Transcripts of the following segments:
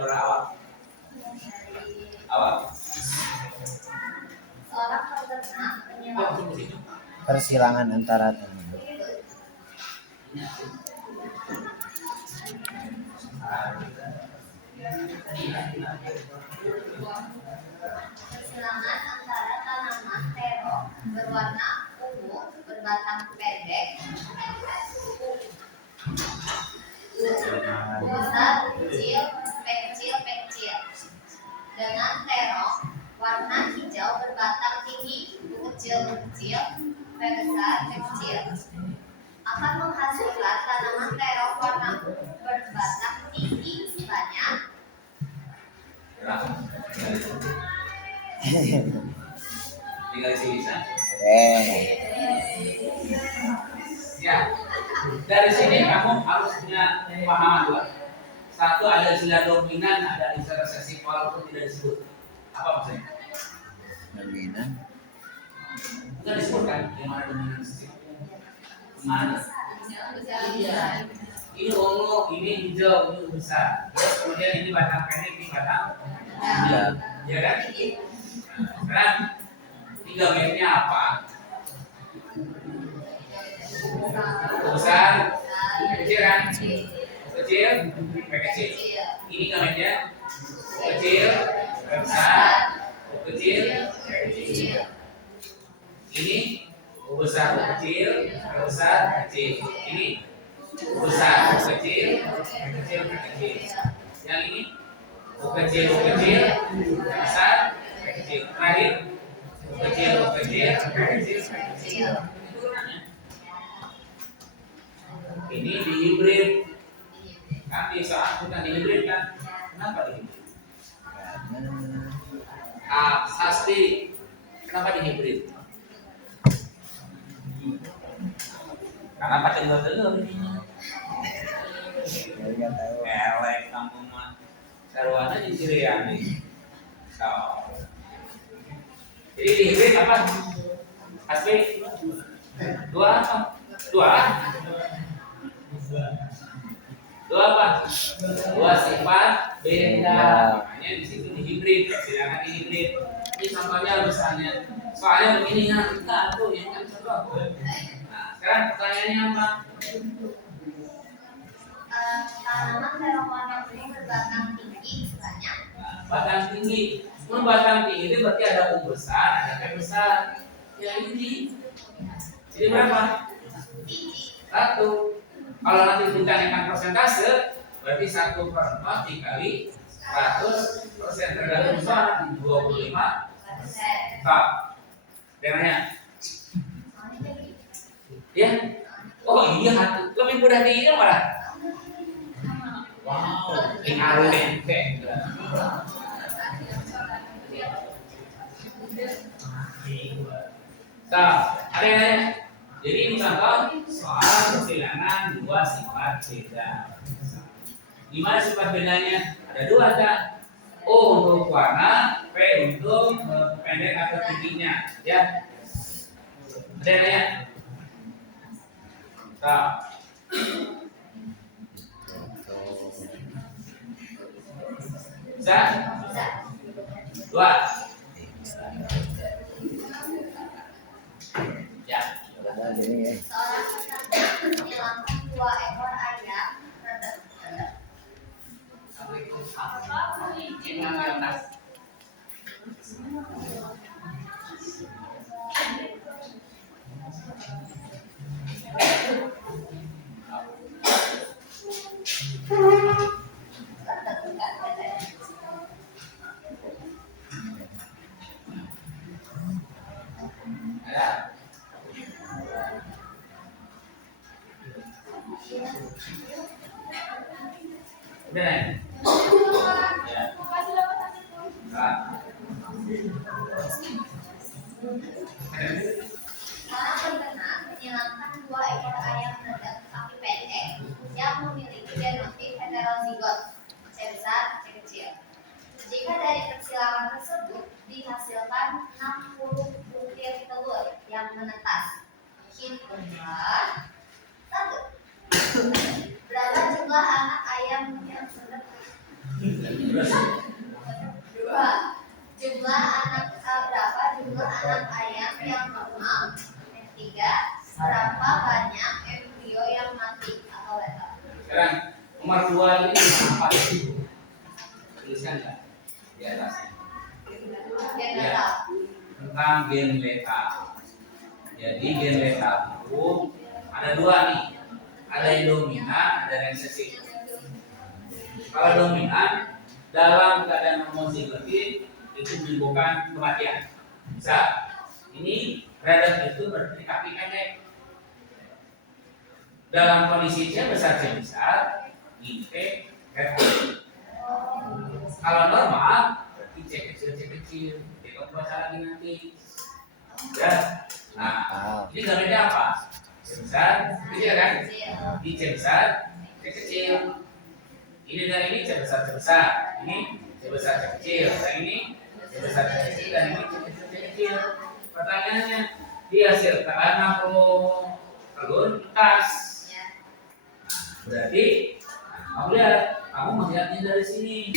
negara awak. Awak. Seorang peternak menyelam. Persilangan antara teman. Persilangan antara tanaman terong berwarna ungu berbatang pendek, besar, kecil, kecil, dengan terong warna hijau berbatang tinggi, kecil, besar, kecil, akan menghasilkan tanaman terong warna berbatang tinggi sebanyak Tinggal isi bisa. Ya, dari sini kamu harus punya pemahaman dua. Satu, ada istilah dominan, ada istilah resesif walaupun tidak disebut. Apa maksudnya? Dominan. Bukan disebutkan yang mana dominan resesif. Mana? Ini ungu, ini hijau, ini besar. Terus kemudian ini batang pendek, ini batang. Ya kan? Sekarang tiga mainnya apa? Besar, kecil kan? Kecil, kecil. Ini gamenya kecil, besar, kecil, kecil. Ini besar, kecil, besar, kecil. Ini besar, kecil, kecil, kecil. Yang ini kecil, besar, kecil. Terakhir kecil, kecil. Ini di hibrid. Kan di saat bukan di hibrid kan? Kenapa di hibrid? Pasti. Kenapa di hibrid? Karena apa telur ini? Elek kampung mah. Sarwana di Siriani. So. Jadi di hibrid apa? Pasti dua apa? Dua apa? Dua sifat beda. Makanya di situ di hibrid, silakan di hibrid. Ini contohnya misalnya, soalnya begini ya, kita tuh yang kan contoh. Nah, sekarang pertanyaannya apa? Tanaman terong warna ungu berbatang tinggi sebanyak. Batang tinggi. Kalau batang tinggi itu berarti ada ungu besar, ada P besar. Ya ini. Jadi berapa? Satu. Kalau nanti ditanyakan persentase, berarti 1/4 dikali 100% tergantung suara 25%. Stop. Dengarnya. Ya. Oh iya, lebih mudah di ini malah. Wow, pengaruh enteng. Stop. Ada yang nanya? Jadi ini contoh soal persilangan dua sifat beda. Gimana sifat bedanya? Ada dua kan? O untuk warna, P untuk pendek atau tingginya, ya. Ada yang nanya? Stop. Bisa? Dua. Ya. Seorang peternak menyelamatkan 2 ekor ayam. Ada? Udah nih. Ya. Nah. Seorang peternak menyelamatkan 2 ekor ayam redek kaki pendek yang memiliki genotip heterozigot, C besar, C kecil. Jika dari persilangan tersebut dihasilkan 60 butir telur yang menetas, hitunglah 1. Berapa jumlah anak ayam yang terdapat? Terus Dua, berapa jumlah anak ayam yang normal? Yang tiga, berapa banyak embrio yang mati atau letal? sekarang nomor 2 ini apa sih? Tuliskan nggak di atas? Yang Ya. letal. Tentang gen letal. Jadi gen letal itu ada 2 nih. Ada yang dominan, ada yang resesif. Kalau dominan dalam keadaan homozigotik itu menimbulkan kematian. Bisa. Ini radar itu berarti kaki pendek. Dalam kondisi C besar, IP letal. Kalau normal berarti C kecil. Kita baca lagi nanti. Ya. Nah, ini gambarnya apa? C besar, kecil kan? Ini C besar, C kecil. Ini dari ini C besar. Ini C besar, C kecil. Dan ini C besar, C kecil. Dan ini C kecil. Pertanyaannya, dihasilkan telur tas. Berarti, kamu lihat, kamu melihatnya dari sini.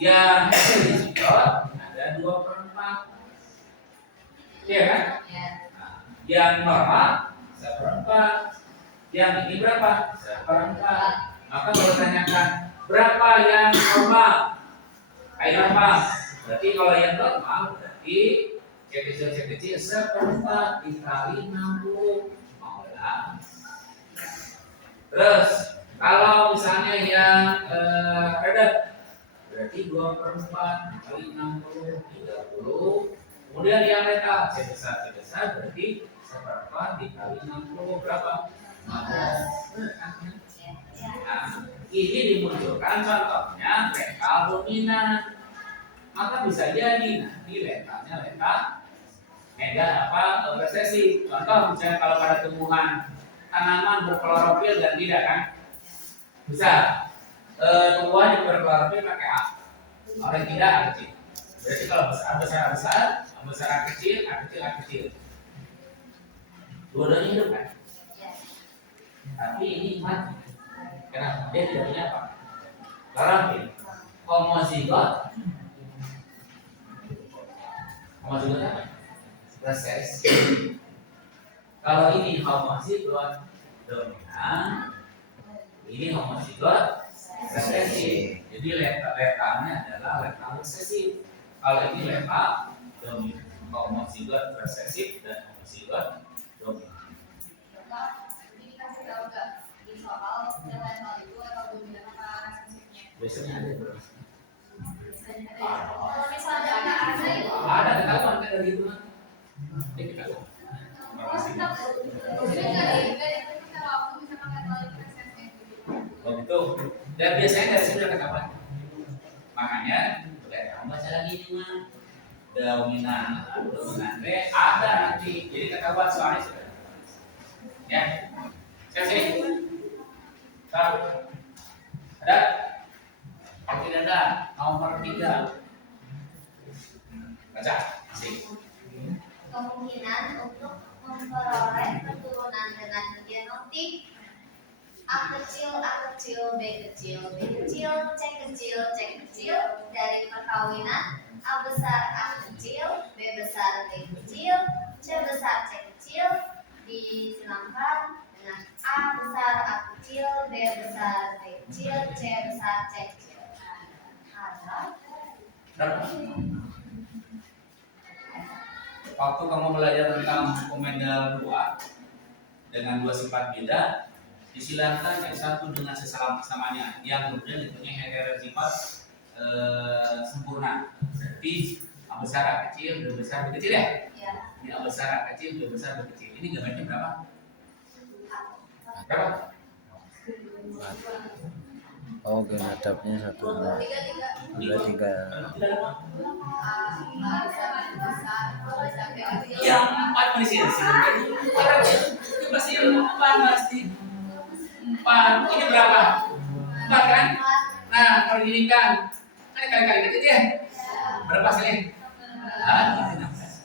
Yang heterozigot ada 2/4. Iya kan? Nah, yang normal 1/4. Yang ini berapa? 1/4. Maka kalau tanyakan berapa yang normal? Kayak normal. Berarti kalau yang normal berarti C kecil 1/4 dikali 60. 15. Terus kalau misalnya yang padat berarti 2/4 kali 60 30. Kemudian yang letal C besar berarti 1/4 dikali 60 berapa? 15. Nah, ini dimunculkan contohnya letal dominan. Maka bisa jadi nanti letalnya letal resesi. Contoh misalnya kalau pada tumbuhan tanaman berklorofil dan tidak kan? Bisa. Tumbuhan yang berklorofil pakai A. Kalau yang tidak A kecil. Berarti kalau besar A kecil. Dua-duanya hidup kan? Tapi ini mati. Kenapa? Dia tidak punya apa? Klorofil. Homozigot apa? Resesi. Kalau ini homozigot dominan, ini homozigot resesi. Jadi letalnya adalah letal resesif. Kalau ini letal dominan, homozigot resesif dan homozigot dominan. Ini kasih tahu nggak di soal yang letal itu letal dominan apa resesifnya? Biasanya ada berapa? Kalau misalnya nggak ada itu. Ada ketahuan kan dari itu kan? Ini ketahuan. Oh gitu. Dan biasanya dari sini udah ketahuan. Makanya udah kamu baca lagi ini mah. Dominan B ada nanti. Jadi ketahuan soalnya sudah. Ya. Saya sini. Tahu. Ada? Kalau tidak ada, nomor 3. Baca. Masih. Kemungkinan untuk memperoleh keturunan dengan genotip A kecil, B kecil, C kecil dari perkawinan A besar A kecil, B besar B kecil, C besar C kecil disilangkan dengan A besar A kecil, B besar B kecil, C besar C kecil. Ada Berapa? Waktu kamu belajar tentang Komenda 2 dengan 2 sifat beda, disilahkan yang satu dengan sesamanya, yang kemudian ditanya heterosifat sempurna. Berarti A besar A kecil, B besar B kecil ya? ya. Ini A besar A kecil, B besar B kecil. Ini gambarnya berapa? Berapa? Oh, gen adaptnya 1, 2, 3. Yang 4 di sini. Itu pasti 4 pasti. 4. Ini berapa? 4 kan? Nah, kalau gini kan kali-kali kecil ya. Berapa sini? Ah, 16.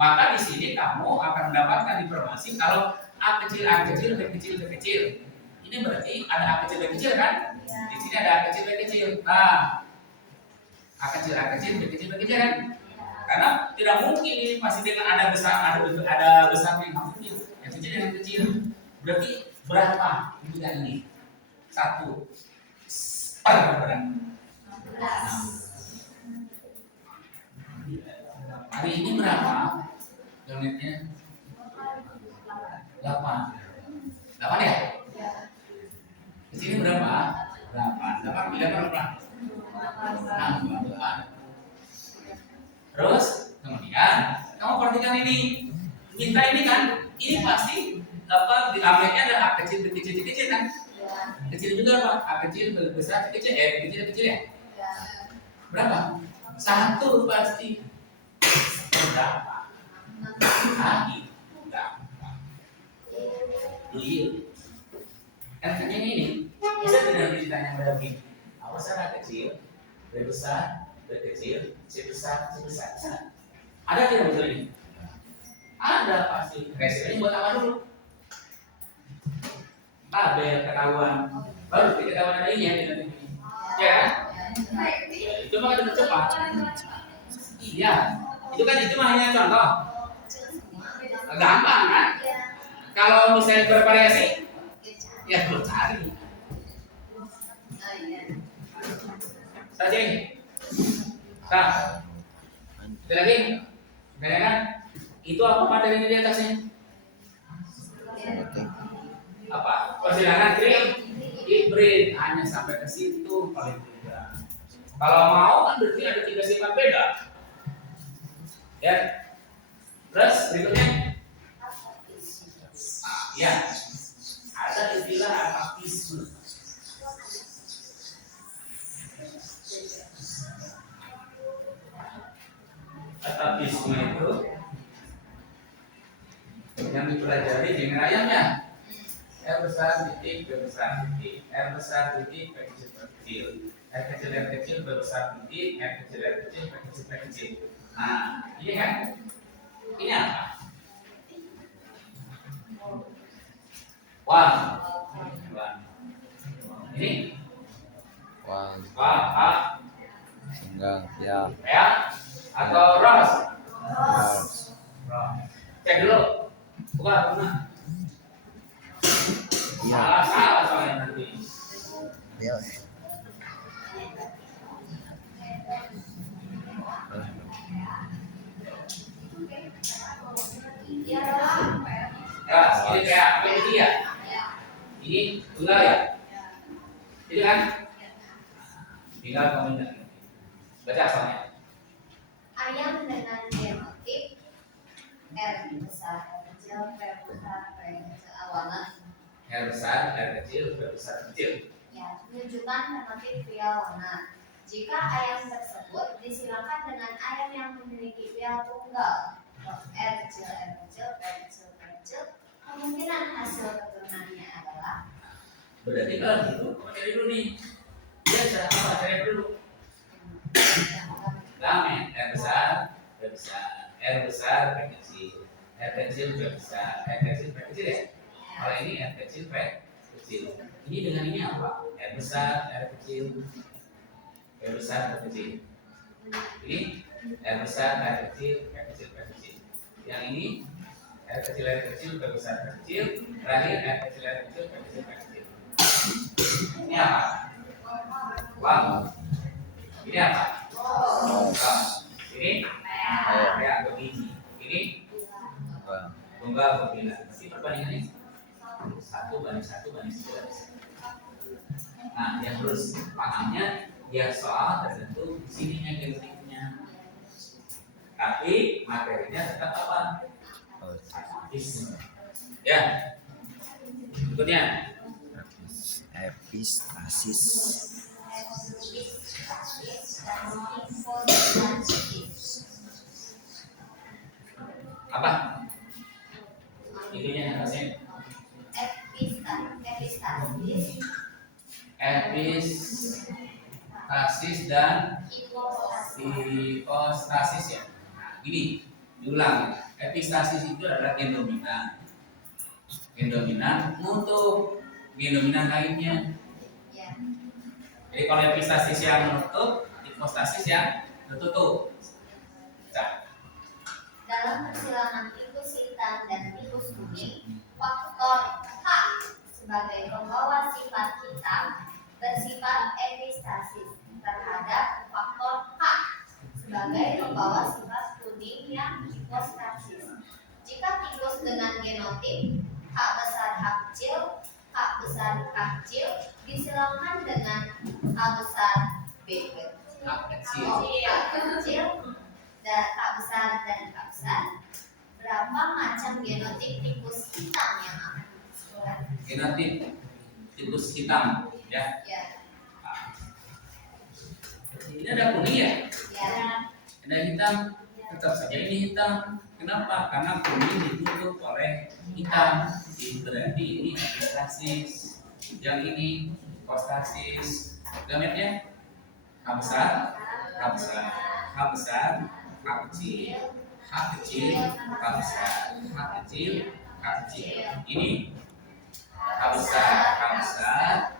Maka di sini kamu akan mendapatkan informasi kalau A kecil, B kecil, B kecil. Ini berarti ada A kecil B kecil kan? Ya. Di sini ada A kecil B kecil. Nah, A kecil B kecil B kecil kan? Karena tidak mungkin ini masih dengan ada besar yang mungkin. Yang kecil dengan kecil. Berarti berapa bilangan ini? 1 per berapa? 6. Hari ini berapa? Unitnya 8. 8 ya? Di sini berapa? 8. 8 bilang berapa? 6. 8. Terus kemudian kamu perhatikan ini. Minta ini kan? Ini pasti apa? Di ambilnya ada A kecil, B kecil, B kecil kan? Kecil juga apa? A kecil, B besar, B kecil, kecil, kecil ya? Berapa? 1 pasti. Berapa? Lagi. Berapa? Iya. Kan hanya ini. Bisa tidak ditanya pada begini. A besar, A kecil, B besar, B kecil, C besar, C besar. Ada tidak betul ini? Ada pasti. Resikonya buat apa dulu? Tabel ketahuan. Baru diketahuan ada ini ya di nanti ini. Ya kan? Itu mah lebih cepat. Iya. Itu mah hanya contoh. Gampang kan? Kalau misalnya bervariasi, ya perlu cari. Saja ini. Nah, ada lagi? Ada kan? Itu apa materi di atasnya? Apa? Persilangan hibrid hanya sampai ke situ paling tidak. Kalau mau kan berarti ada 3 sifat beda. Ya. Terus berikutnya? Ya. Ada istilah apatisme. Apatisme itu yang dipelajari di ayamnya. R besar titik B besar titik, R besar titik B kecil B kecil, R kecil B besar titik, R kecil B kecil B kecil. Nah, ini kan? Ini apa? Wah, ini wah, Singgang, ya. ya, atau ros? Ros. Cek dulu, buka. Salah soalnya nanti. Ya. Ras, ini kayak apa ini ya? Ini tunggal ya? Itu kan? Tinggal kamu baca soalnya. Ayam dengan genotif R besar, R kecil, P besar, P kecil awalan. R besar, R kecil, B besar, kecil. Ya, menunjukkan genotif pria warna. Jika ayam tersebut disilakan dengan ayam yang memiliki pria tunggal, R kecil, P kecil, P kecil, kemungkinan hasil keturunannya adalah. Berarti kalau gitu, kamu cari dulu nih. Biasa apa? Cari dulu. Lamen, R besar, B besar, R besar, P kecil, R kecil, B besar, R kecil, P kecil ya. Kalau ini R kecil, P kecil. Ini dengan ini apa? R besar, R kecil, P besar, P kecil. Ini R besar, R kecil, P kecil, P kecil. Yang ini R kecil, P besar, P kecil. Terakhir R kecil, P kecil, P kecil. Ini apa? Wow. Ini apa? Ini ya berbiji. Ini tunggal berbilang. Pasti perbandingannya 1:1:1. Nah, yang terus pahamnya ya soal tertentu sininya genetiknya. Tapi materinya tetap apa? Apatisme. Ya. Berikutnya. Epistasis. Apa? Itunya atasnya. Epistasis dan hipostasis ya. Nah, gini, diulang. Epistasis itu adalah gen dominan. Gen dominan untuk ini dominan lainnya. Ya. Jadi kalau epistasis yang menutup, hipostasis yang tertutup. Nah, Dalam persilangan tikus hitam dan tikus kuning, faktor H sebagai pembawa sifat hitam bersifat epistasis terhadap faktor H sebagai pembawa sifat kuning yang hipostasis. Jika tikus dengan genotip H besar H kecil, H besar H kecil disilangkan dengan H besar B kecil, H kecil. H kecil dan H besar dan H besar, berapa macam genotip tikus hitam yang akan dimunculkan? Genotip tikus hitam, ya. Ya, Nah, ini ada kuning ya, ya, ada hitam, tetap saja ini hitam. Kenapa? Karena kuning ditutup oleh hitam. Jadi berarti ini epistasis. Yang ini hipostasis. Gametnya H besar, H besar, H besar, H kecil, H kecil, H besar, H kecil, H kecil. Ini H besar, H besar,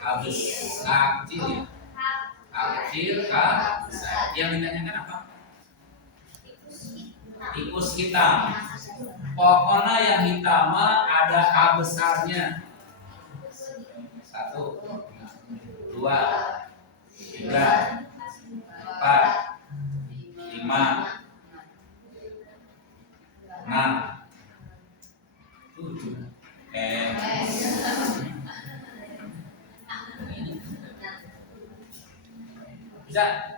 H besar, H kecil ya. H kecil, H besar. Yang ditanyakan apa? Tikus hitam. Pokoknya yang hitam ada H besarnya. 1, 2, 3, 4, 5, 6, 7, bisa?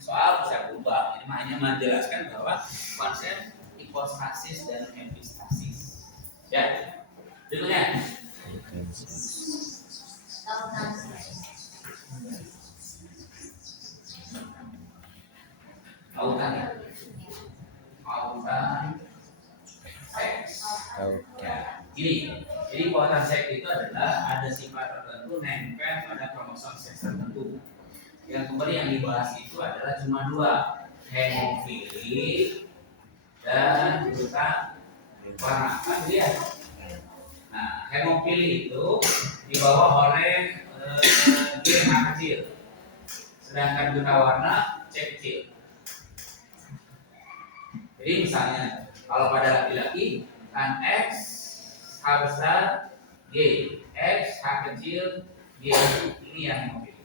Soal bisa berubah. Ini hanya menjelaskan bahwa konsep hipostasis dan epistasis. Ya. Berikutnya. Autan ya. Autan seks. Ya. Gini. Jadi pautan seks itu adalah ada sifat tertentu nempel pada kromosom seks tertentu. Yang kembali yang dibahas itu adalah cuma 2, hemofili dan buta warna. Kan dia. Nah, hemofili itu dibawa oleh gen H kecil, sedangkan buta warna C kecil. Jadi misalnya kalau pada laki-laki kan X H besar G, X H kecil G, ini yang hemofili.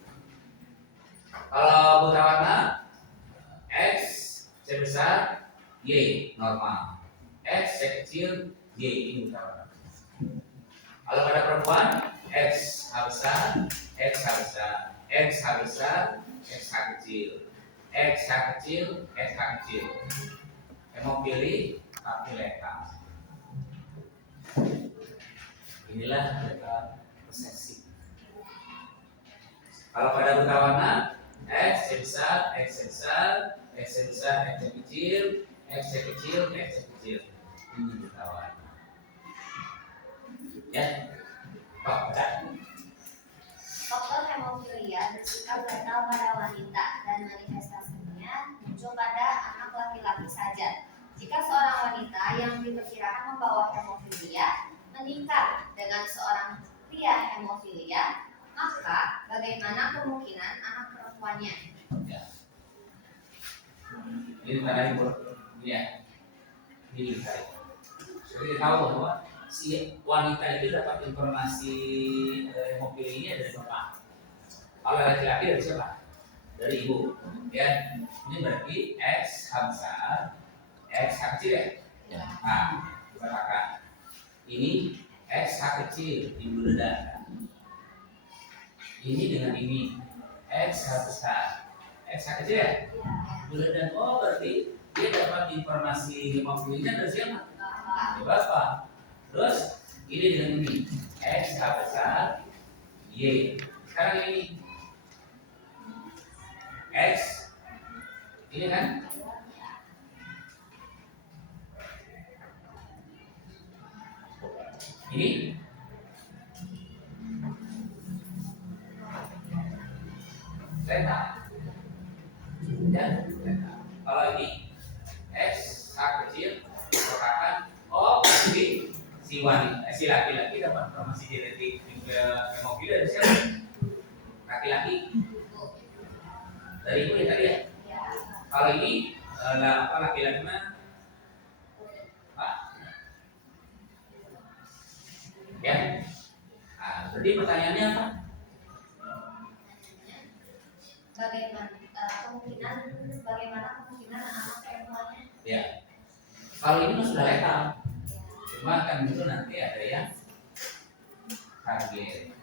Kalau buta warna X C besar Y normal, X C kecil Y ini buta warna. Kalau pada perempuan X H besar X H besar X H besar X H kecil X H kecil X H kecil, hemofili tapi letal. Inilah letal resesi. Kalau pada buta warna X C besar X C besar X C besar X C kecil X C kecil X C kecil, ini buta warna. Ya, baca. Faktor hemofilia bersifat letal pada wanita dan manifestasinya muncul pada anak laki-laki saja. Jika seorang wanita yang diperkirakan membawa hemofilia menikah dengan seorang pria hemofilia, maka bagaimana kemungkinan anak perempuannya? Ya. Ini tadi ya, ini tadi. Jadi tahu bahwa si wanita itu dapat informasi hemofilinya dari bapak. Kalau laki-laki dari siapa? Dari ibu. Ya, ini berarti X H besar, X H kecil ya. Nah, katakan ini X H kecil ibu dada. Ini dengan ini X H besar, X H kecil ya. Ibu dada. Oh, berarti dia dapat informasi hemofilinya dari siapa? Dari bapak. Terus ini dengan ini X H besar Y. Sekarang ini X ini kan ini letal dan letal. Kalau ini X H kecil katakan oh ini si wanita, si laki-laki dapat informasi genetik hemofilia dari siapa? Laki-laki dari ibu ya tadi ya. Ya. Kalau ini laki-laki mana? Pak. Ya. Nah, jadi pertanyaannya apa? Bagaimana kemungkinan anak perempuannya? Ya. Kalau ini sudah letal. Cuma kan dulu nanti ada yang target.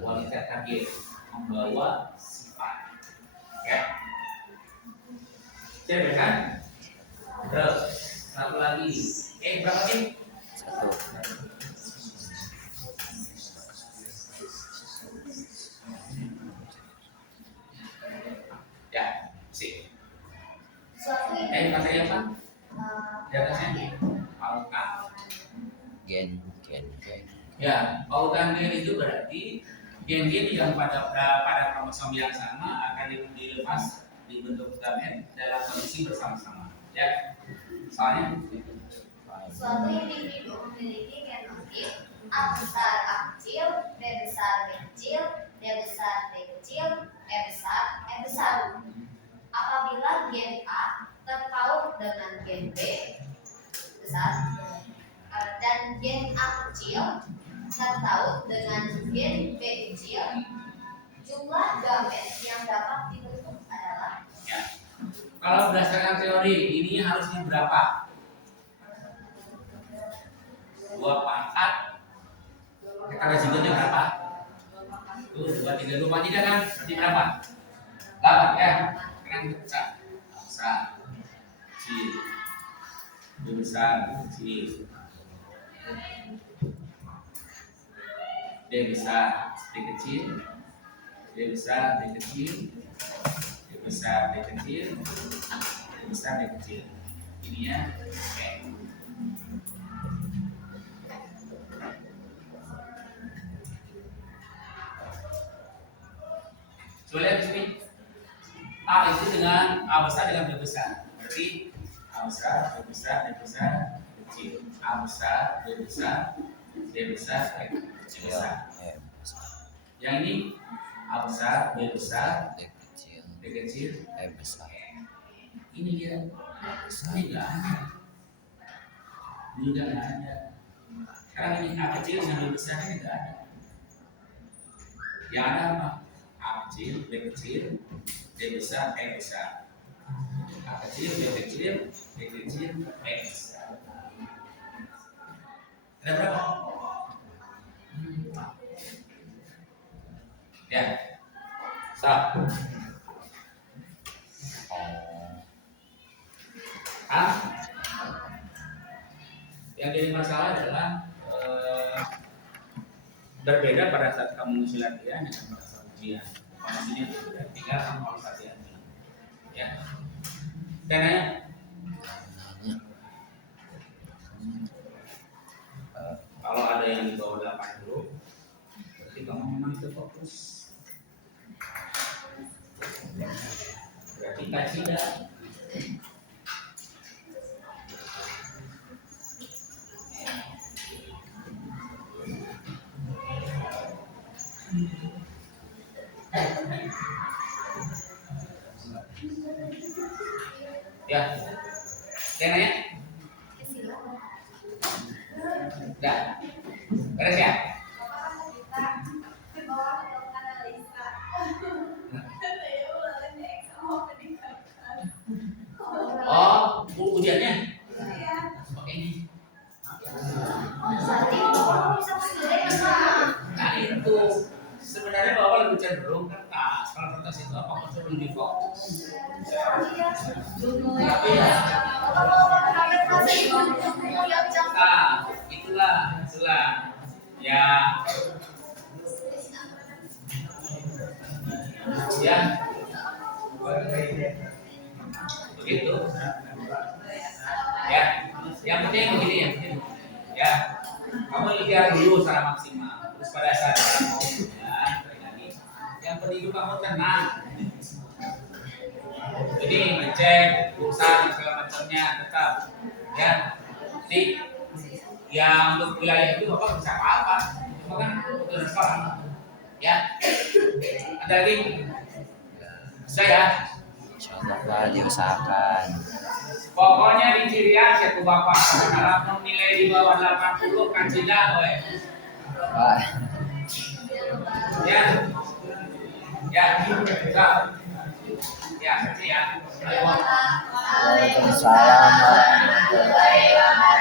Wanita target membawa sifat. Ya. Cewek kan? Terus satu lagi. Berapa nih? Satu. Ya, sih. Suatu ini Katanya apa? Di atasnya pautan. Gen. Ya, pautan gen itu berarti gen-gen yang pada kromosom yang sama akan dilepas dibentuk gamet dalam kondisi bersama-sama. Ya, soalnya suatu individu memiliki genotip A besar A kecil, B besar B kecil, D besar D kecil, E besar E besar. Apabila gen A terpaut dengan gen B besar dan gen A kecil terpaut dengan gen B kecil, jumlah gamet yang dapat dibentuk adalah ya. Kalau berdasarkan teori ini harusnya berapa? 2 pangkat. Kita resikonya berapa? Tuh 2 3 2 3 kan? Berarti berapa? 8 ya. Sekarang kita besar. Besar. Kecil. Lebih besar, kecil. D besar, D kecil. D besar, D kecil. D besar, D kecil. D besar, D kecil. Ini ya. Oke. Coba lihat di sini. A itu dengan A besar dengan B besar. Berarti A besar, B besar, D besar, kecil. A besar, B besar, D besar, kecil besar. Yang ini A besar, B besar, D kecil. D kecil, E besar. ini dia. Ini enggak ada. Ini juga enggak ada. Sekarang ini A kecil dengan B besar ini enggak ada. Yang ada apa? A kecil, B kecil, D besar, E besar. A kecil, B kecil, D kecil, E besar. Ada berapa? Ya. Stop. Yang jadi masalah adalah berbeda pada saat kamu ngisi latihan dengan pada saat ujian. Kondisinya berbeda. Tinggal kamu harus latihan. Ya. Dan kalau ada yang di bawah 80, berarti kamu memang itu fokus. Berarti tidak. Ya, saya nanya, enggak, beres ya? Oh, ujiannya? Oke ini. Nah itu sebenarnya bapak lebih cenderung kertas. Kalau kertas itu apa pun sudah lebih fokus. Tapi ya, itulah. Ya, begitu. Ya, yang penting begini ya. Kamu ikhtiar dulu secara maksimal. Terus pada saat kamu lagi, yang penting itu kamu tenang. Jadi ngecek pulsa dan segala macamnya tetap ya. untuk wilayah itu bapak bisa apa-apa, cuma kan untuk restoran, ya. Ada lagi? Bisa ya? Insyaallah Pak, diusahakan. Pokoknya di Cirias ya tuh bapak, kalau nilai di bawah 80 kan tidak, weh. Pak, Ya, ya, bisa. Ya, ya. Waalaikumsalam warahmatullahi wabarakatuh.